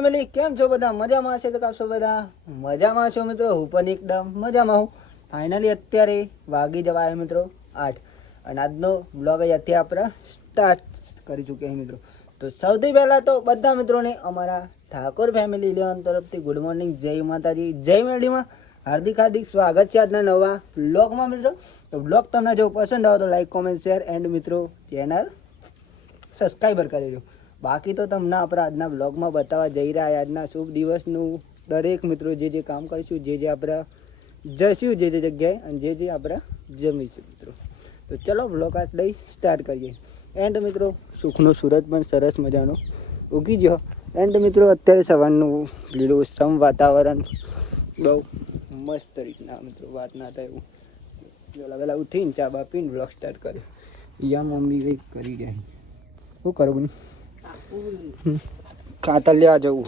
Family કેમ છો બધા મજામાં હશે તો કાપશો બધા મજામાં છો મિત્રો હું પણ એકદમ મજામાં હું ફાઇનલી અત્યારે વાગી જવા આવ્યા મિત્રો 8 અને આજનો બ્લોગ અત્યારે આપણે સ્ટાર્ટ કરી ચૂક્યા છીએ મિત્રો તો સૌથી પહેલાં તો બધા મિત્રોને અમારા ઠાકોર ફેમિલી 11 તરફથી ગુડ મોર્નિંગ જય માતાજી જય મેરડીમાં હાર્દિક સ્વાગત છે આજના નવા બ્લોગમાં મિત્રો તો બ્લોગ તમને જો પસંદ આવે તો લાઈક કોમેન્ટ શેર એન્ડ મિત્રો ચેનલ સબસ્ક્રાઈબર કરી દેજો બાકી તો તમને આપણે આજના બ્લોગમાં બતાવવા જઈ રહ્યા આજના શુભ દિવસનું દરેક મિત્રો જે કામ કરીશું જે આપણે જઈશું જે જગ્યાએ અને જે આપણે જમીશું મિત્રો તો ચલો બ્લોગ આજ લઈ સ્ટાર્ટ કરીએ એન્ડ મિત્રો સુખનો સૂરજ પણ સરસ મજાનો ઉગી ગયો એન્ડ મિત્રો અત્યારે સવારનું લીલુંછમ વાતાવરણ બહુ મસ્ત રીતના મિત્રો વાત ના થાય એવું વહેલા ઉઠીને ચા બા પીને બ્લોગ સ્ટાર્ટ કર્યો યા મમ્મી કંઈક કરી જાય શું કરવું ખાતર લેવા જવું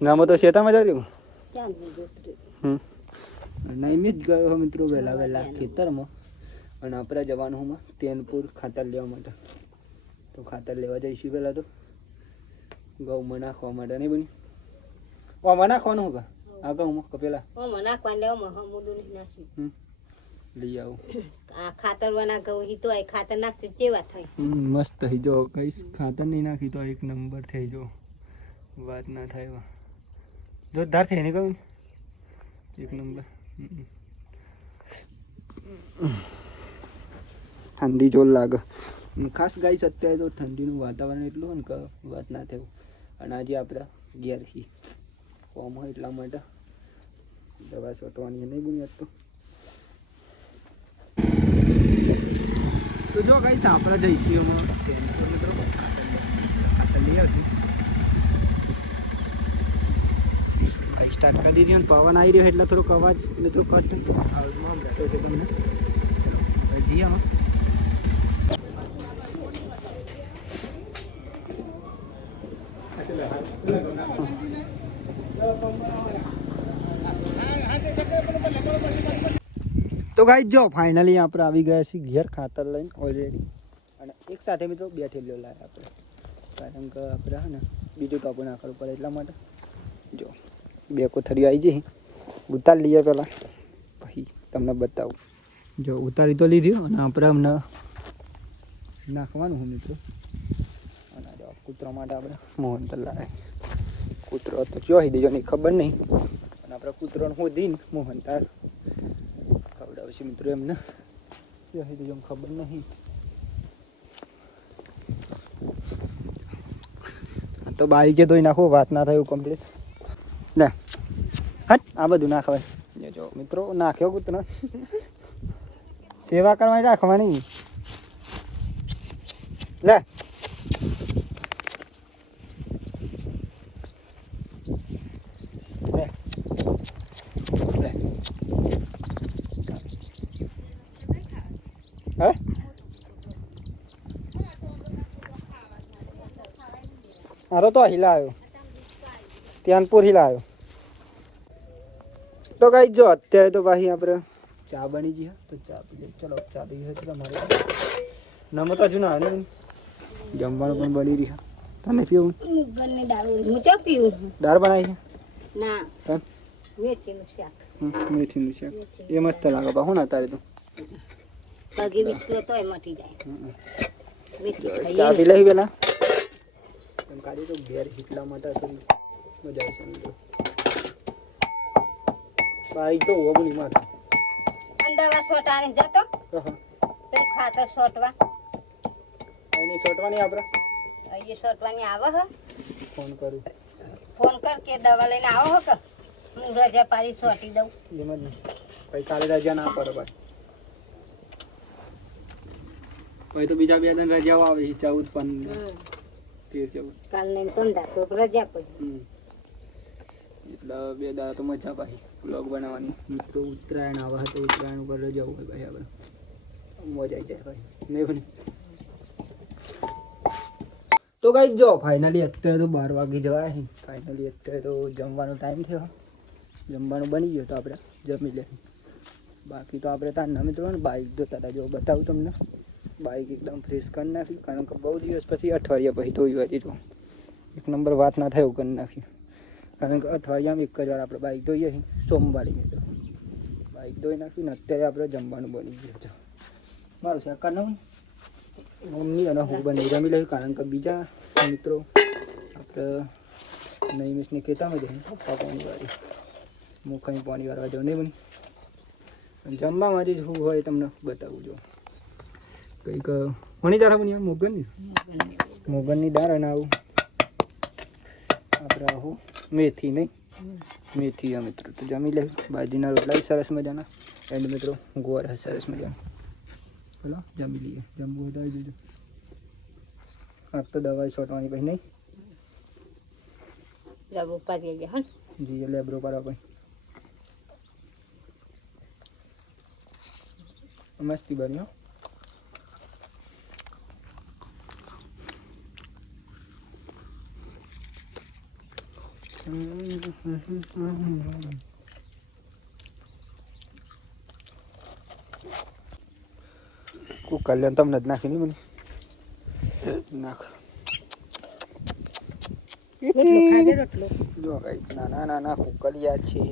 નામાં તો શેતામાં જવું નહીં જ ગયો મિત્રો વહેલા ખેતરમાં અને આપણે જવાનું હું તેનપુર ખાતર લેવા માટે તો ખાતર લેવા જઈશું પહેલાં તો ઘઉંમાં નાખવા માટે નહીં બની ઓમાં નાખવાનું હોગા આ ઘઉંમાં કપેલા લઈ આવું ખાતરવાના ઘઉં હિતો આ ખાતર નાખશું કેવા થાય મસ્ત થઈ જો કઈ ખાતર નહીં નાખી તો એક નંબર થઈ જો વાત ના થાય જોરદાર થઈ ને કહું એક નંબર ઠંડી જોર લાગે ખાસ ગાઈસ અત્યારે તો ઠંડીનું વાતાવરણ એટલું હોય ને કે વાત ના થયું અને આજે આપણે ઘેર છીએ કોમ હોય એટલા માટે દવા છોટવાની નહીં બની તો જો ગાઈસ આપણે જઈશું મિત્રો ખાતર લઈ આવશું સ્ટાર્ટ કરી દીધી અને પવન આવી રહ્યો એટલે થોડોક અવાજ મિત્રો કટ આવતો છે તમને જઈએ આમાં તો ગાઈસ જો ફાઇનલી આપણે આવી ગયા છીએ ઘેર ખાતર લઈને ઓલરેડી અને એક સાથે મિત્રો બે થેલીઓ લાવ્યા આપણે કારણ કે આપણે હે ને બીજું ટોપું ના કરવું પડે એટલા માટે જો બે કોથળીઓ આવી જઈ ઉતારી લઈએ પહેલાં પછી તમને બતાવું જો ઉતારી તો લીધી અને આપણે અમને નાખવાનું હું મિત્રો અને જો કૂતરો માટે આપણે મોહનતલ લાવે કૂતરો તો ચોહી દેજો નહીં ખબર નહીં અને આપણે કૂતરોને હું દઈને મોહનતાલ ખવડાવશે મિત્રો એમને ચોહી દેજો ખબર નહીં તો બાઈકે ધોઈ નાખો વાત ના થાય એવું કમ્પ્લીટ લે હટ આ બધું નાખવાય જો મિત્રો નાખ્યો કૂતરો સેવા કરવાની રાખવાની લે મારો તો હિલાયો ત્યાનપુર હિલાયો તો કઈ જો અત્યારે તો પાછી આપણે ચા બની જઈએ તો ચા પી ચલો ચા પી છે તમારે નમો તો હજુ ના ને જમવાનું પણ બની રહ્યું તને પીવું હું તો પીવું દાળ બનાવી છે ના મેથીનું શાક મેથીનું શાક એ મસ્ત લાગે બા હું ના તારે તો પગે વિકતો તોય મટી જાય ચા પી લઈ પેલા કાઢી તો ઘેર હિટલા માટે થોડી મજા આવશે મિત્રો બાઈક તો ઓબલી માં અંદાવા સોટાને જતો પેલું ખાતર સોટવા એની સોટવાની આપણે અહીંયા સોટવાની આવે હ ફોન કરું ફોન કર કે દવા લઈને આવો હો કે હું રજા પાડી સોટી દઉં જેમ જ પછી કાલે રજા ના પડે ભાઈ પછી તો બીજા 2 દિન રજાઓ આવે 14 15 કાલ ને 15 તો રજા પડી એટલે 2 દાડા તો મજા ભાઈ બ્લોગ બનાવવાની મિત્રો ઉત્તરાયણ આવે તો ઉત્તરાયણ ઉપર રજા હોય ભાઈ આપણે મજા આવી જાય ભાઈ નહીં બની તો ગાઈસ જો ફાઇનલી અત્યારે તો 12 વાગી જવાય ફાઇનલી અત્યારે તો જમવાનો ટાઈમ થયો જમવાનું બની ગયો તો આપણે જમી લે બાકી તો આપણે તારના મિત્રો ને બાઈક જોતા હતા જો બતાવું તમને બાઈક એકદમ ફ્રેશ કરી નાખી કારણ કે બહુ દિવસ પછી અઠવાડિયા પછી ધોઈ વાળી તો એક નંબર વાત ના થાય એવું કરી નાખ્યું. કારણ કે અઠવાડિયામાં એક જ વાર આપણે બાઇક ધોઈએ છીએ, સોમવારે મિત્રો બાઇક ધોઈ નાખ્યું ને અત્યારે આપણે જમવાનું બની ગયું છે. મારું શાકાનું મમ્મી અને હું બની જમી લઈશું. કારણ કે બીજા મિત્રો આપણે નહીં મિસને ખેતામાં જઈને પપ્પા પાણી વાળી હું કંઈ પાણી વાળવા જાઉં નહીં બની. જમવામાં જ શું હોય તમને બતાવું જો કંઈક મણી દાળ બની મોગનની દાળ અને આવું આપણે આવું મેથી નહીં મેથી મિત્રો તો જમી લઈ. બાજરીના રોટલા સરસ મજાના એન્ડ મિત્રો ગોળ સરસ મજાના. બોલો જમી લઈએ. જમવું વધારે જોજો. આજ તો દવાઈ છોટવાની પછી નહીં લેબરો પાડી ગયા હન જી લેબરો પાડવા પછી મસ્તી બન્યો. કલ્યાણ તમને જ નાખી નહીં મને નાખ જો ગાઈસ નાના નાના કુકલિયા છે.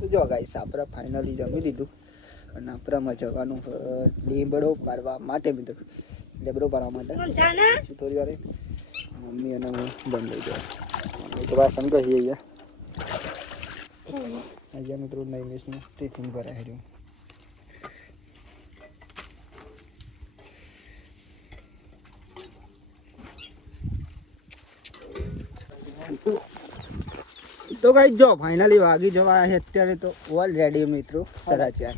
તો જો ગાઈસ આપણે ફાઇનલી જમી લીધું અને આપણામાં જવાનું લીમડો પાડવા માટે મિત્રો લેબડો પાડવા માટે થોડી વાર મમ્મી અને હું બંધ લઈ જાય તો વાસણ કહીએ અહીંયા મિત્રો નહીં મિસનું ટિફિન ભરાય રહ્યું. તો ગાઈસ જો ફાઇનલી વાગી જવા છે અત્યારે તો ઓલરેડી મિત્રો 4:30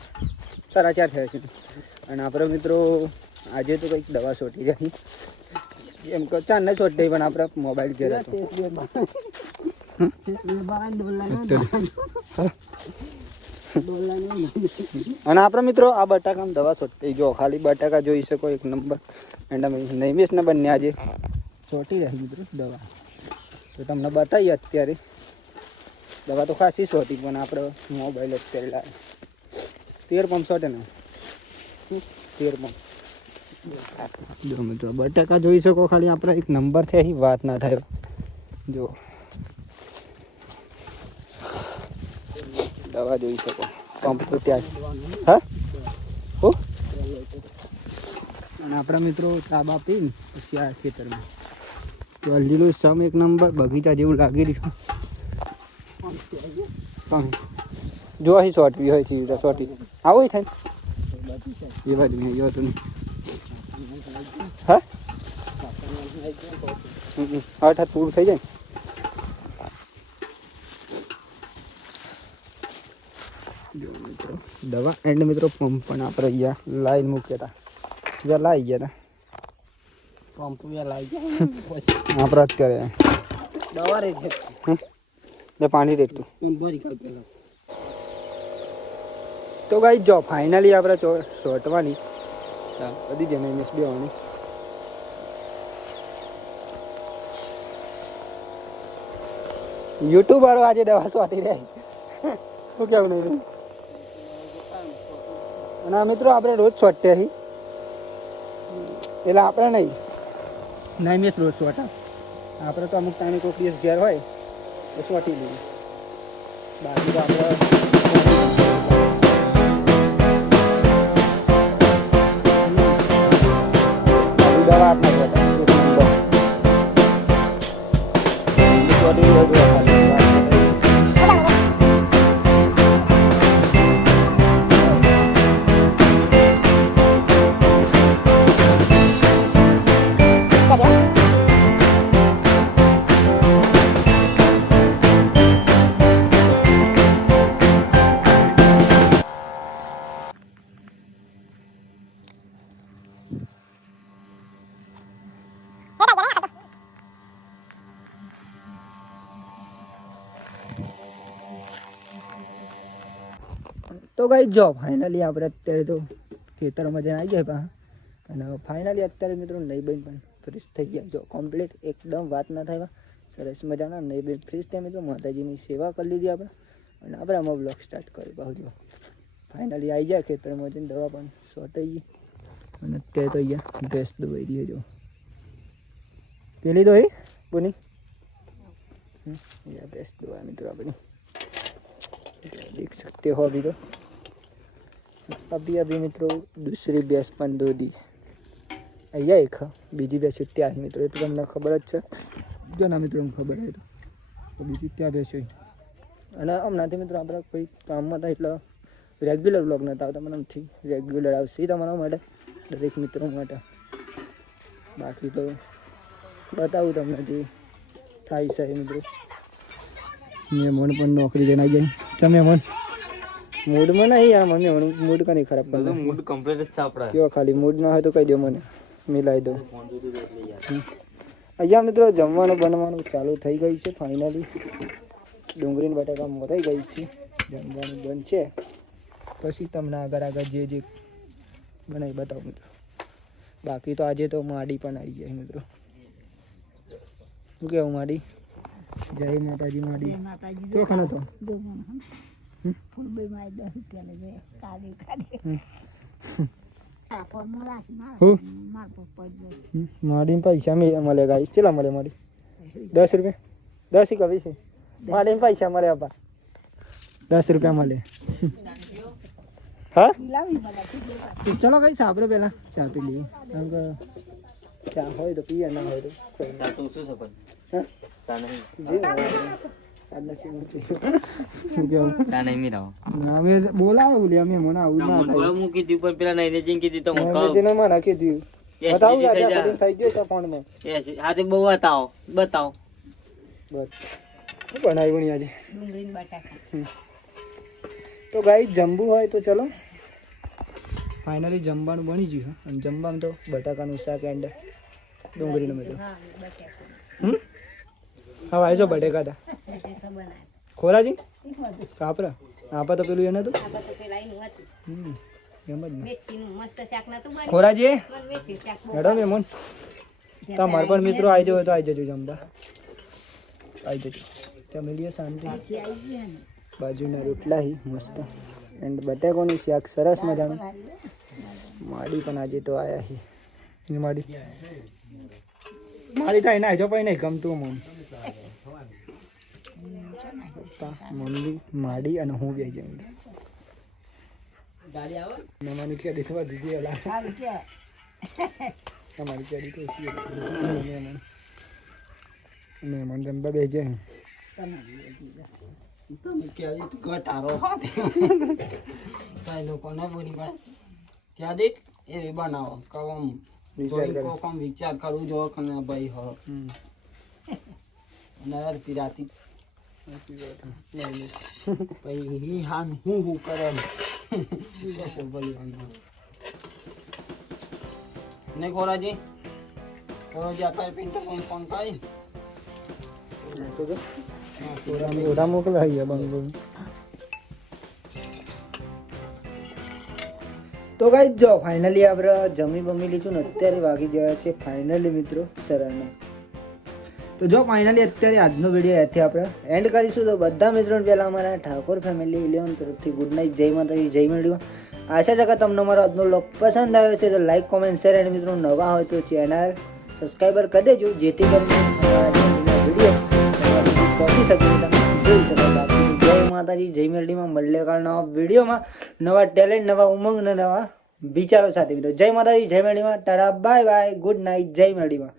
થયા છે. અને આપણે મિત્રો આજે તો કંઈક દવા છોટી જાય એમ કહો ચાર ને છોટી પણ આપણે મોબાઈલ ઘેર હતો. અને આપણે મિત્રો આ બટાકામાં દવા છોટી જો ખાલી બટાકા જોઈ શકો એક નંબર. એન્ડ અમે નહીં મિસ ને બંને આજે છોટી રહી મિત્રો દવા તો તમને બતાવીએ. અત્યારે દવા તો ખાસી છોટી પણ આપણે મોબાઈલ અત્યારે લાવે 13 પંપ છોટે ને 13 પંપ જો મિત્રો બટાકા જોઈ શકો ખાલી આપણે એક નંબર છે વાત ના થાય જો દવા જોઈ શકો પંપ તો ત્યાં હા હો. અને આપણા મિત્રો તાબા પીને પછી આ ખેતરમાં જલ્દીનું સમ એક નંબર બગીચા જેવું લાગી રહ્યું. જો અહીં શોર્ટવી હોય છે શોર્ટી આવું થાય એ બાજુ મેં ગયો હતો હા 8 પૂરું થઈ જાય. જો મિત્રો દવા એન્ડ મિત્રો પંપ પણ આપણે અહીંયા લાઈન મૂક્યા હતા જ્યાં લાવી ગયા હતા પંપ લાવી ગયા આપણે અત્યારે દવા રે પાણી રેતું તો ગાઈ જો ફાઇનલી આપણે છોટવાની બધી જને મિસ બેવાની યુટ્યુબ વાળો આજે દવા છોટી રહી શું કેવું નહીં. અને મિત્રો આપણે રોજ છોટતે અહીં એટલે આપણે નહીં મિસ રોજ છોટા આપણે તો અમુક ટાઈમે કોઈ દિવસ ઘેર હોય તો છોટી લઈએ બાકી તો આપણે દવા આપના તો ગાઈસ જો ફાઇનલી આપણે અત્યારે તો ખેતરમાં જઈને આવી ગયા અને ફાઇનલી અત્યારે મિત્રો નહીં બેન પણ ફ્રેશ થઈ ગયા જો કમ્પ્લીટ એકદમ વાત ના થાય સરસ મજાના નહીં બેન ફ્રેશ થયા મિત્રો માતાજીની સેવા કરી લીધી આપણે અને આપણે આમાં બ્લોગ સ્ટાર્ટ કર્યો બહુ જો ફાઇનલી આવી જાય ખેતરમાં જઈને દવા પણ સોટાઈ ગઈ અને અત્યારે તો અહીંયા ભેંસ દોઈ રહી જો પેલી દોઈ બોની या भैंस दुआ मित्रों अपनी देख सकते हो अभी तो अभी मित्रों दूसरी भैंस पण दो दी अहिया एक बीजी भैंस त्या मित्रों तो તમને ખબર જ છે જો ના મિત્રો ખબર હોય તો બીજી ત્યાં ભેંસ હોય અને હમણાંથી મિત્રો આપણે કોઈ કામમાં હતા એટલે રેગ્યુલર બ્લોગ નતા આવતા મને નથી રેગ્યુલર આવશે તમારા માટે દરેક મિત્રો માટે બાકી તો બતાવું તમને જે થાય છે મિત્રો મહેમાન પણ નોકરી જઈને આવી જાય તમે મહેમાન મૂડમાં નહીં યાર મમ્મી મૂડ કઈ ખરાબ કરે મૂડ કમ્પ્લીટ જ છે આપણા કેવો ખાલી મૂડ ના હોય તો કહી દો મને મિલાઈ દો અહીંયા મિત્રો જમવાનું બનવાનું ચાલુ થઈ ગયું છે ફાઇનલી ડુંગળી બટાકા મોરાઈ ગઈ છે જમવાનું બનશે પછી તમને આગળ જે બનાવી બતાવું મિત્રો બાકી તો આજે તો માડી પણ આવી ગઈ મિત્રો શું કેવું માડી જય માતાજી માડી તો ખાનો તો માડી પૈસા મળે ગાઈસ ચેલા મળે માડી 10 રૂપિયા 10 કે 20 માડી પૈસા મળે આપા 10 રૂપિયા મળે હા ચલો ગાઈસ આપણે પહેલા ચા પી લઈએ કારણ કે ચા હોય તો પીએ ના હોય તો તું શું સપન હા તા નહીં આજના શું કેવું તા નહીં મીરાવ અમે બોલાવે બોલી અમે મને આવું ના મને બોલા મૂકી દી પર પેલા નહીં જીન કીધી તો હું કહું જેને માં નાખી દીધું બતાવું યાર રેકોર્ડિંગ થઈ ગયો તો ફોનમાં આજે બહુ બતાવો બસ શું બનાવ્યું નહીં આજે ડુંગળી ને બટાકા તો ગાઈસ જમવું હોય તો ચલો ફાઇનલી જમવાનું બની ગયું અને જમવામાં તો બટાકાનું શાક એન્ડ ડુંગળીનું બધું હા બટાકા હા ભાઈ જો બટેકા હતા બટાકા બનાવે ખોરાજી કાપરા આપા તો પેલું એને તો આ તો પેલા એનું હતું એમ જ ને મેથીનું મસ્ત શાક નતું બન્યું ખોરાજી મને મેથી શાક બહુ મેડમ એમન તમારે પણ મિત્રો આવી જવો તો આવી જજો જમવા આવી જજો જમી શાંતિ ભાજી આવી ગયા ને બાજુના રોટલા હી મસ્ત એન્ડ બટાકાનું શાક સરસ મજાનું માડી પણ આજે તો આયા હી ને માડી તો એને આજો પણ નહીં ગમતું મમ્મી માડી અને હું બી આવી જાય ગાડી આવે મમ્માની કે દેખવા દીધી ઓલા તમારી કેડી તો ઓછી મહેમાન જમવા બેસી જાય તો મૂકી ગટારો કઈ લોકોને બોલી પડે ક્યાં દે એવી બનાવો કમ વિચાર કરે. કોકમ વિચાર કરું જો કે ભાઈ હો નર તિરાતી પછી હી હાન હું કરે શું બોલી ને ખોરાજી અત્યારે પિંટો ફોન કરી ઓડા મોકલાવી બંગલો તો ગાઈસ જો ફાઇનલી આપણે જમી બમી લીધું ને અત્યારે વાગી ગયા છે ફાઇનલી મિત્રો સરાના તો જો ફાઇનલી અત્યારે આજનો વિડીયો અહીંથી આપણે એન્ડ કરીશું તો બધા મિત્રોને પહેલાં અમારા ઠાકોર ફેમિલી 11 તરફથી ગુડ નાઇટ જય માતાજી જય મેળવીમાં આશા છે કે તમને અમારો આજનો વ્લોગ પસંદ આવ્યો છે તો લાઈક કોમેન્ટ શેર અને મિત્રો નવા હોય તો ચેનલ સબસ્ક્રાઈબર કરી દેજો જેથી કરીને અમારા વિડીયો પહોંચી શકે તમે જોઈ શકો બાકી જય માતાજી જય મેલડીમાં મળે કાલ નવા વિડીયોમાં નવા ટેલેન્ટ નવા ઉમંગ અને નવા વિચારો સાથે મિત્રો જય માતાજી જય Meldima tata bye bye good night જય મેલડીમાં